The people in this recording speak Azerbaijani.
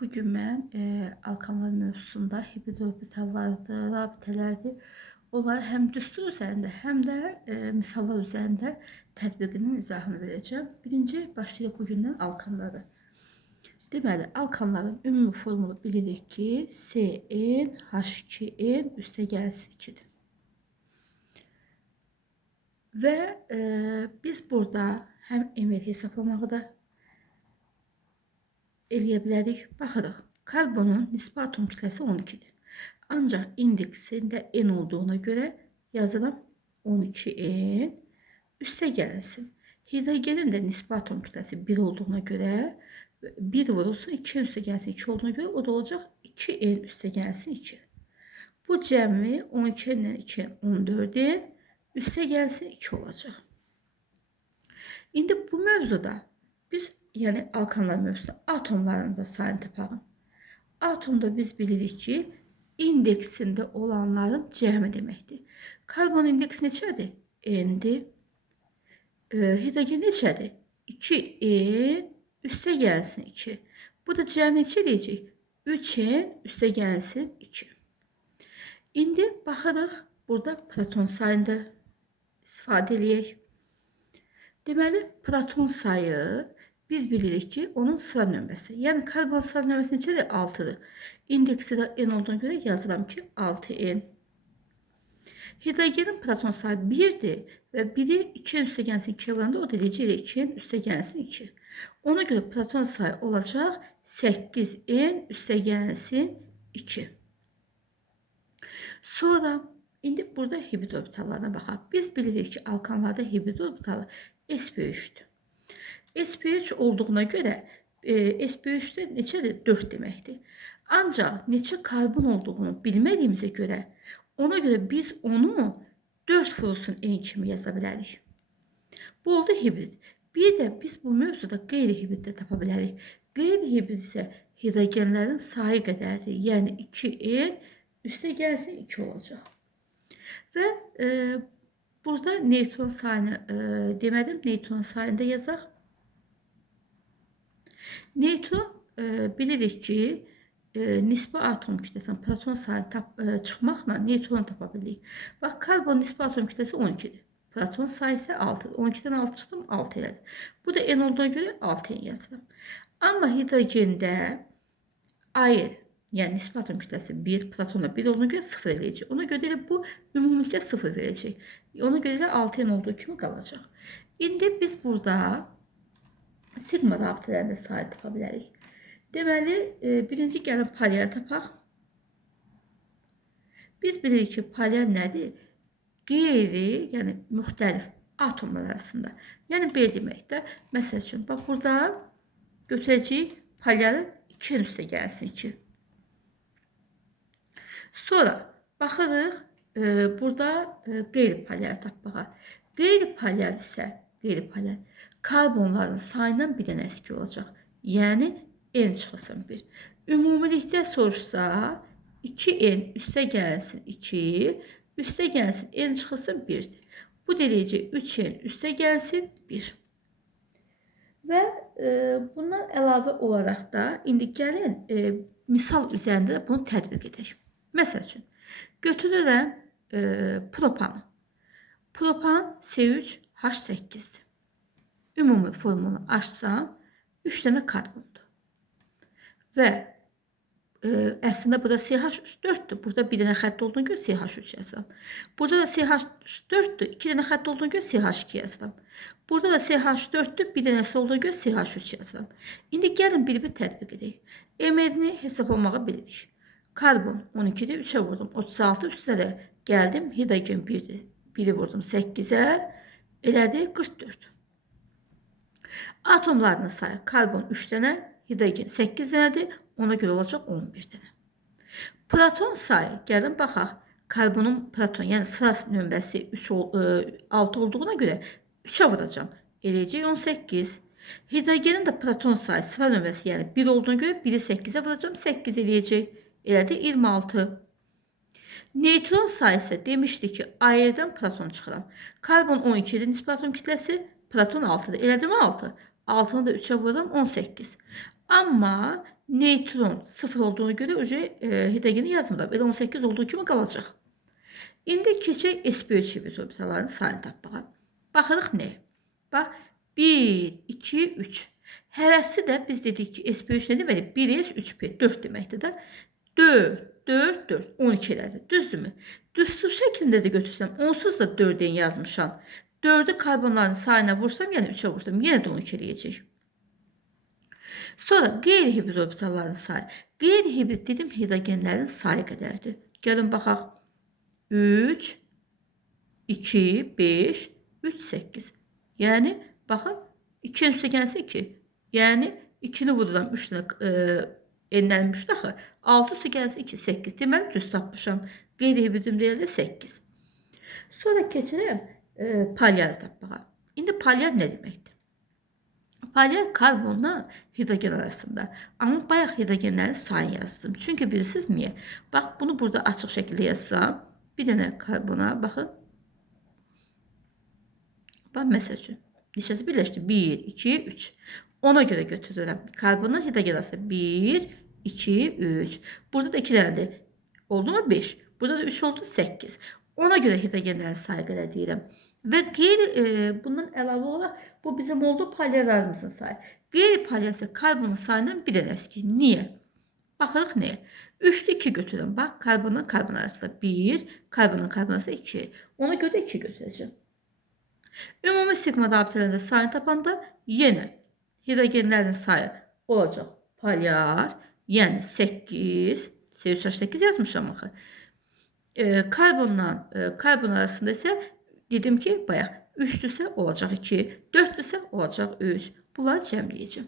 Bugün mən alkanlar mövzusunda hibrid orbitallardır, rabitələrdir. Onları həm düstur üzərində, həm də misallar üzərində tətbiqinin izahını verəcəm. Birinci başlayaq bugündən alkanları. Deməli, alkanların ümumi formulu bilirik ki, CnH2n üstəgəlsi 2-dir. Və biz burada həm emir hesablamağı da eləyə bilərik. Baxırıq. Karbonun nisbi atom kütləsi 12-dir. Ancaq indeksində n olduğuna görə yazıram 12n üstəgəlsin. Hidrogenin də nisbi atom kütləsi 1 olduğuna görə 1 vurulsun 2n üstəgəlsin 2 olduğuna görə o da olacaq 2n üstəgəlsin 2. Bu cəmi 12 ilə 2 14n üstəgəlsin 2 olacaq. İndi bu mövzuda biz yəni alkanlar mövzusunda atomların da sayını tapalım. Atomda biz bilirik ki, indeksində olanların cəmi deməkdir. Karbon indeksi neçədir? N'dir. Hidrogen neçədir? 2n üstəgəlsin 2. Bu da cəmi neçə eləyəcək? 3n üstəgəlsin 2. İndi baxırıq, burada proton sayını da istifadə eləyək. Deməli, proton sayı biz bilirik ki, onun sıra nömrəsi. Yəni, karbon sıra nömrəsi neçədir? 6-dır. İndeksi də n olduğuna görə yazıram ki, 6n. Hidrogenin proton sayı 1-dir və 1-i 2n üstəgəlsin 2-yə vuranda o da eləyəcək 2n üstəgəlsin 2. Ona görə proton sayı olacaq 8n üstəgəlsin 2. Sonra, indi burada hibrid orbitallarına baxaq. Biz bilirik ki, alkanlarda hibrid orbitalı sp3'dür. sp3 olduğuna görə sp3'də neçədir? 4 deməkdir. Ancaq neçə karbon olduğunu bilmədiyimizə görə ona görə biz onu 4 vurulsun n kimi yaza bilərik. Bu oldu hibrid. Bir də biz bu mövzuda qeyri-hibrid də tapa bilərik. Qeyri-hibrid isə hidrogenlərin sayı qədərdir. Yəni 2n üstəgəlsin 2 olacaq. Və burada neytron sayını demədim. Neytron sayını da yazaq. Neytron bilirik ki, nisbi atom kütləsinin proton sayını çıxmaqla neytronu tapa bilirik. Bax, karbon nisbi atom kütləsi 12-dir. Proton sayı isə 6-dır. 12-dən 6 çıxdım, 6 elədir. Bu da n olduğuna görə 6n yazıram. Amma hidrogende ayrı, yəni nisbi atom kütləsi 1, protonla 1 olduğuna görə 0 eləyəcək. Ona görə də bu ümumilikdə 0 verəcək. Ona görə də 6n olduğu kimi qalacaq. İndi biz burada sigma rabitələrində sayı tapa bilərik. Deməli, birinci gəlin polyar tapaq. Biz bilirik ki, polyar nədir? Qeyri, yəni müxtəlif atomlar arasında. Yəni, belə deməkdə, məsəl üçün, bax, burada götürəcəyik polyarı 2n üstəgəlsin 2. Sonra, baxırıq, burada qeyri-polyar tapmağa. Qeyri-polyar isə, karbonların sayından bir dənə əski olacaq. Yəni, n çıxılsın 1. Ümumilikdə soruşsa, 2n üstəgəlsin 2, üstəgəlsin n çıxılsın 1-dir. Bu deyəcək 3n üstəgəlsin 1. Və bundan əlavə olaraq da, indi gəlin, misal üzərində bunu tətbiq edək. Məsəl üçün, götürürəm propanı. Propan C3H8'dir. Ümumi formunu açsam 3 dənə karbondur. Və əslində burada CH4'dür. Burada bir dənə xətt olduğuna görə CH3 yazıram. Burada da CH4'dür. 2 dənə xətt olduğuna görə CH2 yazıram. Burada da CH4'dür. Bir dənəsi olduğuna görə CH3 yazıram. İndi gəlin bir-bir tətbiq edək. MR-ni hesablamağı bilirik. Karbon 12'dir. 3'ə vurdum. 36 üstünə də gəldim. Hidrogen 1'dir. 1'i vurdum 8'ə. Elədi 44. Atomlarının sayı karbon 3 dənə, hidrogen 8 dənədir. Ona görə olacaq 11 dənə. Proton sayı, gəlin baxaq. Karbonun proton, yəni sıra nömrəsi 6 olduğuna görə 3'ə vuracam. Eləyəcək 18. Hidrogenin də proton sayı sıra nömrəsi, yəni 1 olduğuna görə 1'i 8'ə vuracam. 8 eləyəcək. Elədi 26. Neytron sayı isə demişdi ki, ayrıdan proton çıxıram. Karbon 12'dir nisbi atom kütləsi, proton 6'dır. Elədi mi 6? 6'nı da 3'ə vururam 18. Amma Neytron 0 olduğuna göre hidrogeni yazmıram. Elə 18 olduğu kimi qalacaq. İndi keçək sp3 hibrid orbitalların sayını tapmağa. Baxırıq nəyə? Bax, 1, 2, 3. Hərəsi də biz dedik ki, sp3 nə deməkdir? 1s, 3p, 4 deməkdir də. 4, 4, 4, 12 elədir. Düzdürmü? Düstur şəklində də götürsəm, onsuz da 4-dən yazmışam. 4'ü karbonların sayına vursam, yəni 3'e vursam, yenə də 12 eləyəcək. Sonra qeyri-hibrid orbitalların sayı. Qeyri-hibrid dedim hidrogenlərin sayı qədərdir. Gəlin baxaq. 3, 2, 5, 3, 8. Yəni, baxın, 2-nin üstə gəlsə 2. Yəni, 2-ni vururam, 3-ünə enlənmişdir axı. 6 üstə gəlsə 2, 8. Deməli, düz tapmışam. Qeyri-hibridim deyil də 8. Sonra keçirəm polyar tapmağa. İndi polyar nə deməkdir? Polyar karbonla hidrogen arasında. Amma bayaq hidrogenlərin sayını yazdım. Çünki bilirsiniz niyə? Bax, bunu burada açıq şəkildə yazsam, bir dənə karbona baxın. Bax, məsəl üçün, neçəsi birləşdi? 1, 2, 3. Ona görə götürürəm. Karbonla hidrogen arasında 1, 2, 3. Burada da 2 dənədir. Oldu mu? 5. Burada da 3 oldu, 8. Ona görə hidrogenlərin sayı qədər deyirəm. Və bundan əlavə olaraq bu bizim oldu polyarlarımızın sayı. Qeyri-polyar isə karbonun sayından bir dənə əskik. Niyə? Baxırıq nəyə? 3'lü 2 götürürəm. Bax, karbonla karbon arasında 1, karbonla karbon arasında 2. Ona görə 2 götürəcəm. Ümumi sigma abitələrində sayını tapanda yenə hidrogenlərin sayı olacaq polyar, yəni 8, C3H8 yazmışam axı. Karbonla karbon arasında isə dedim ki, bayaq 3'lüsə olacaq 2, 4'lüsə olacaq 3. Bunları cəmləyəcəm.